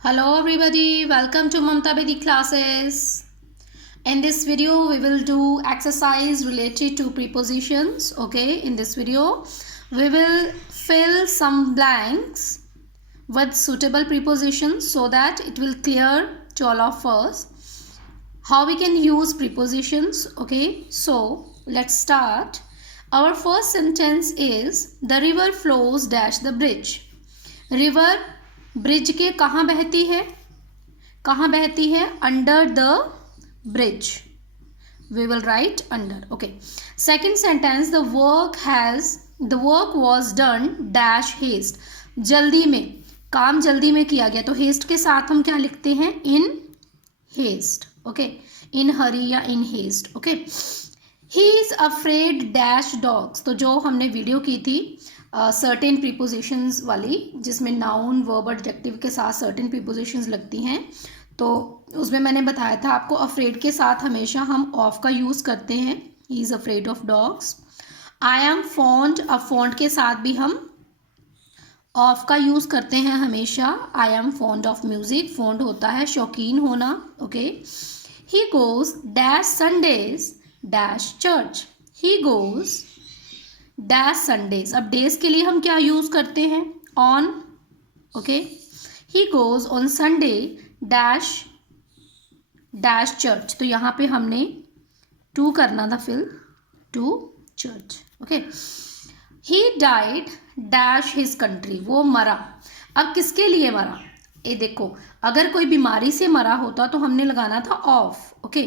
Hello everybody, welcome to Mamta Bedi classes. In this video, we will do exercise related to prepositions. Okay, in this video, we will fill some blanks with suitable prepositions so that it will clear to all of us how we can use prepositions. Okay, so let's start. Our first sentence is the river flows dash the bridge. River bridge के कहाँ बहती है? कहाँ बहती है? Under the bridge. We will write under. Okay. Second sentence, the work was done dash haste. जल्दी में, काम जल्दी में किया गया. तो haste के साथ हम क्या लिखते हैं? In haste. Okay. In hurry या in haste. Okay. He is afraid dash dogs. तो जो हमने वीडियो की थी सर्टेन प्रीपोजिशंस वाली, जिसमें नाउन वर्ब एडजेक्टिव के साथ सर्टेन प्रीपोजिशंस लगती हैं, तो उसमें मैंने बताया था आपको अफ्रेड के साथ हमेशा हम ऑफ का यूज़ करते हैं. He is afraid of dogs. I am fond, अब फॉन्ड के साथ भी हम ऑफ का यूज़ करते हैं हमेशा. I am fond of music. Fond होता है शौकीन होना. Okay. He goes dash Sundays dash church. He goes dash Sundays. अब डेज के लिए हम क्या यूज़ करते हैं? On. Okay. He goes on Sunday dash dash church. तो यहाँ पे हमने टू करना था fill to church. Okay. He died dash his country. वो मरा. अब किसके लिए मरा? ये देखो, अगर कोई बीमारी से मरा होता तो हमने लगाना था ऑफ. ओके.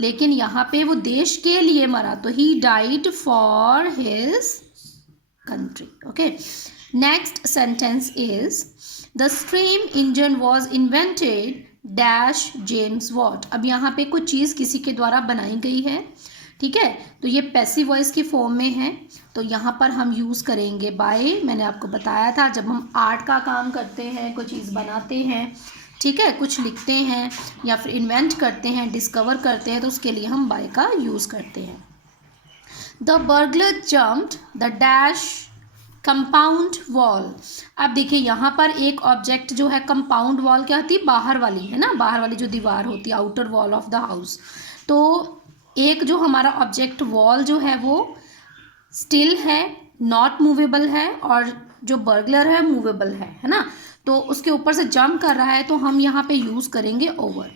लेकिन यहाँ पे वो देश के लिए मरा, तो he died for his country. Okay. Next sentence is the stream engine was invented dash James Watt. अब यहाँ पे कुछ चीज़ किसी के द्वारा बनाई गई है. ठीक है, तो ये पैसिव वॉइस की फॉर्म में है, तो यहाँ पर हम यूज़ करेंगे बाय. मैंने आपको बताया था जब हम आर्ट का काम करते हैं, कोई चीज़ बनाते हैं, ठीक है, कुछ लिखते हैं या फिर इन्वेंट करते हैं, डिस्कवर करते हैं, तो उसके लिए हम बाय का यूज़ करते हैं. The burglar jumped the dash compound wall. अब देखिए यहाँ पर एक ऑब्जेक्ट जो है, कंपाउंड वॉल क्या होती है? बाहर वाली, है ना, बाहर वाली जो दीवार होती है, outer wall of the house. तो एक जो हमारा ऑब्जेक्ट वॉल जो है वो स्टिल है, नॉट मूवेबल है, और जो बर्गलर है मूवेबल है ना. तो उसके ऊपर से जंप कर रहा है, तो हम यहाँ पे यूज़ करेंगे over.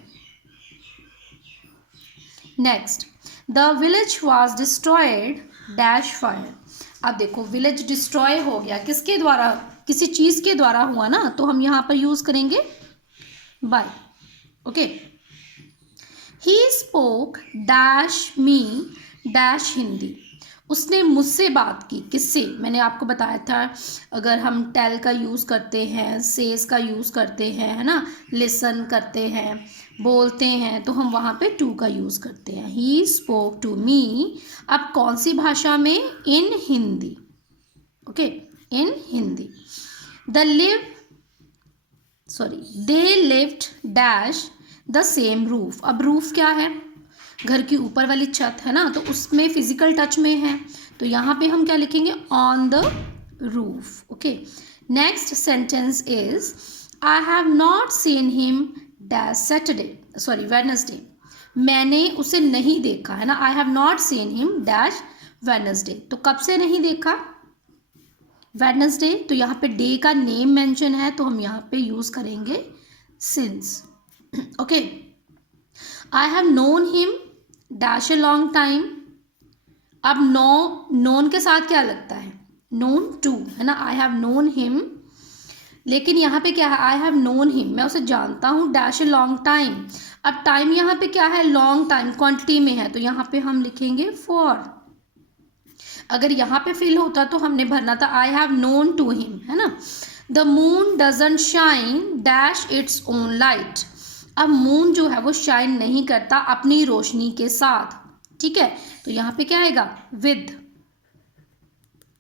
Next, the village was destroyed dash fire. अब देखो, विलेज डिस्ट्रॉय हो गया किसके द्वारा? किसी चीज़ के द्वारा हुआ ना, तो हम यहाँ पर यूज़ करेंगे by. Okay. He spoke dash me dash Hindi. उसने मुझसे बात की. किससे? मैंने आपको बताया था अगर हम टेल का यूज़ करते हैं, सेज का यूज़ करते हैं, है ना, लिसन करते हैं, बोलते हैं, तो हम वहाँ पे टू का यूज़ करते हैं. He spoke to me. अब कौन सी भाषा में? In Hindi. Okay, in Hindi. They lived dash the same roof. अब रूफ क्या है? घर की ऊपर वाली छत, है ना, तो उसमें फिजिकल टच में है, तो यहाँ पे हम क्या लिखेंगे? On the roof. Okay. Next sentence is I have not seen him dash Wednesday. मैंने उसे नहीं देखा, है ना. I have not seen him dash Wednesday. तो कब से नहीं देखा? वेडनेसडे. तो यहाँ पे डे का नेम मेंशन है, तो हम यहाँ पे यूज करेंगे since. Okay. I have known him dash a long time. अब नोन के साथ क्या लगता है? नोन टू, है ना. आई हैव नोन हिम, लेकिन यहाँ पे क्या है? आई हैव नोन हिम, मैं उसे जानता हूँ, डैश ए लॉन्ग टाइम. अब टाइम यहाँ पे क्या है? लॉन्ग टाइम, क्वांटिटी में है, तो यहाँ पे हम लिखेंगे फॉर. अगर यहाँ पे फिल होता तो हमने भरना था I have known to him, है ना. The moon doesn't shine dash its own light. अब मून जो है वो शाइन नहीं करता अपनी रोशनी के साथ. ठीक है, तो यहाँ पे क्या आएगा?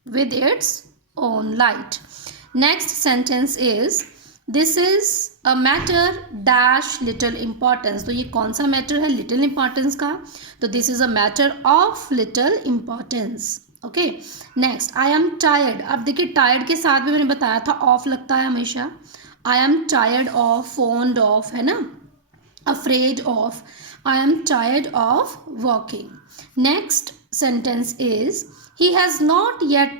With its own light. Next sentence is this is a matter dash little importance. तो ये कौन सा मैटर है? लिटिल इम्पॉर्टेंस का. तो this is a matter of little importance. Okay. Next, I am tired. अब देखिए, टायर्ड के साथ भी मैंने बताया था ऑफ लगता है हमेशा. I am tired of, fond of, है ना, afraid of. I am tired of walking. Next sentence is he has not yet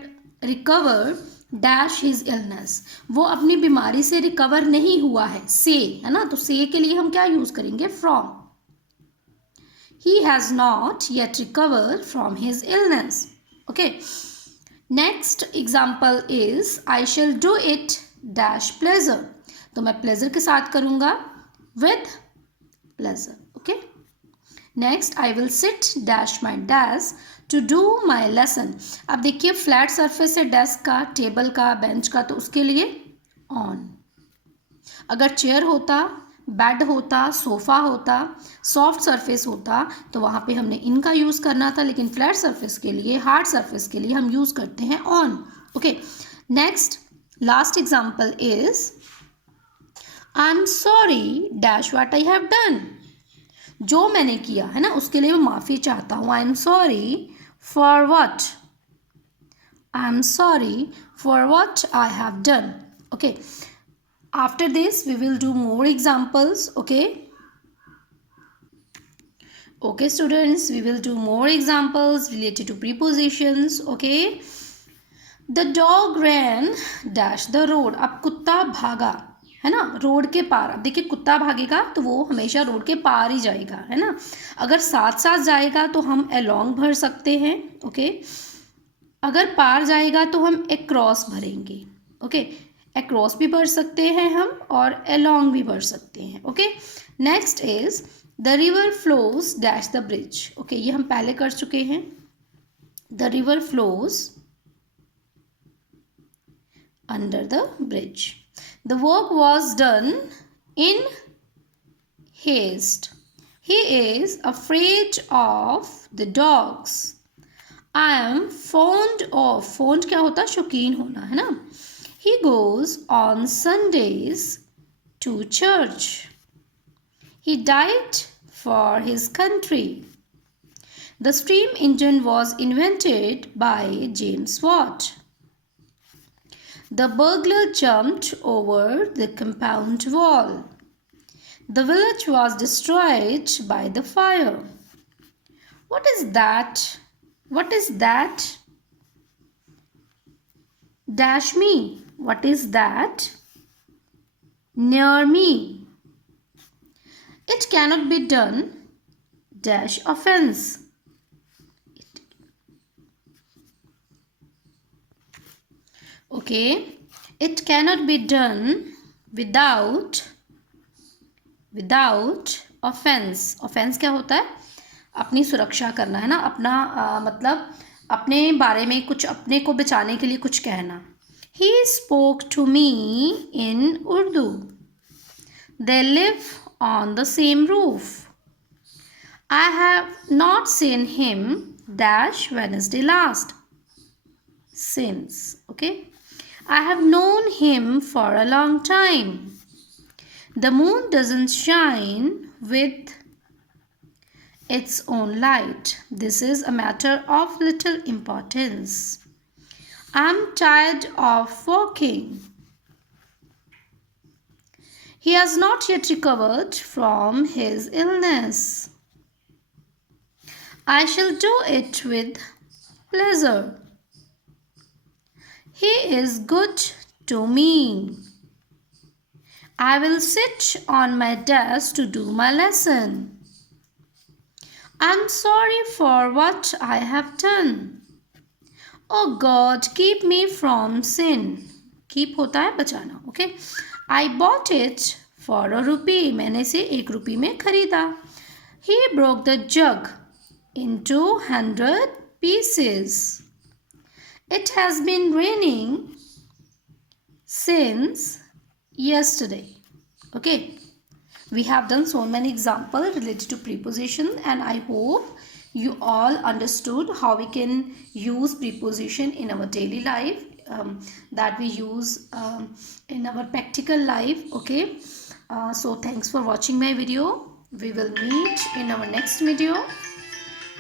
recovered dash his illness. वो अपनी बीमारी से रिकवर नहीं हुआ है, से, है ना, तो से के लिए हम क्या यूज करेंगे, from. He has not yet recovered from his illness. Okay. Next example is I shall do it dash pleasure. तो मैं pleasure के साथ करूँगा, with pleasure. Okay. Next I will sit dash my desk to do my lesson. अब देखिए flat surface है desk का, table का, बेंच का, तो उसके लिए on. अगर चेयर होता, बेड होता, सोफ़ा होता, सॉफ्ट सरफेस होता, तो वहाँ पे हमने इनका यूज़ करना था, लेकिन फ्लैट सरफेस के लिए, हार्ड सरफेस के लिए हम यूज़ करते हैं on. Okay. Next last example is I am sorry dash what I have done. जो मैंने किया है ना उसके लिए मैं माफ़ी चाहता हूँ. I am sorry for what, I am sorry for what I have done. Okay. After this we will do more examples. Okay students, we will do more examples related to prepositions. Okay. The dog ran dash the road. अब कुत्ता भागा, है ना, road के पार. अब देखिए कुत्ता भागेगा तो वो हमेशा रोड के पार ही जाएगा, है ना. अगर साथ साथ जाएगा तो हम along भर सकते हैं. ओके. अगर पार जाएगा तो हम across भरेंगे. ओके. अक्रॉस भी बढ़ सकते हैं हम और along भी बढ़ सकते हैं. Okay. Next is the river flows dash the bridge. Okay, ये हम पहले कर चुके हैं. The river flows under the bridge. The work was done in haste. He is afraid of the dogs. I am fond of, fond क्या होता है, शौकीन होना, है ना. He goes on Sundays to church. He died for his country. The steam engine was invented by James Watt. The burglar jumped over the compound wall. The village was destroyed by the fire. What is that? What is that? Dash me. What is that? Near me. It cannot be done dash offense. Okay. It cannot be done without offense. Offense क्या होता है, अपनी सुरक्षा करना, है ना, अपना मतलब अपने बारे में कुछ, अपने को बचाने के लिए कुछ कहना. He spoke to me in Urdu. They live on the same roof. I have not seen him dash Wednesday last. Since. Okay. I have known him for a long time. The moon doesn't shine with its own light. This is a matter of little importance. I'm tired of walking. He has not yet recovered from his illness. I shall do it with pleasure. He is good to me. I will sit on my desk to do my lesson. I'm sorry for what I have done. Oh God, keep me from sin. Keep होता है बचाना. Okay. I bought it for a rupee. मैंने इसे 1 रुपये में खरीदा. He broke the jug into 100 pieces. It has been raining since yesterday. Okay. We have done so many examples related to preposition, and I hope you all understood how we can use preposition in our daily life, that we use in our practical life. Okay. So thanks for watching my video. We will meet in our next video.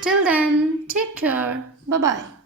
Till then, take care. Bye bye.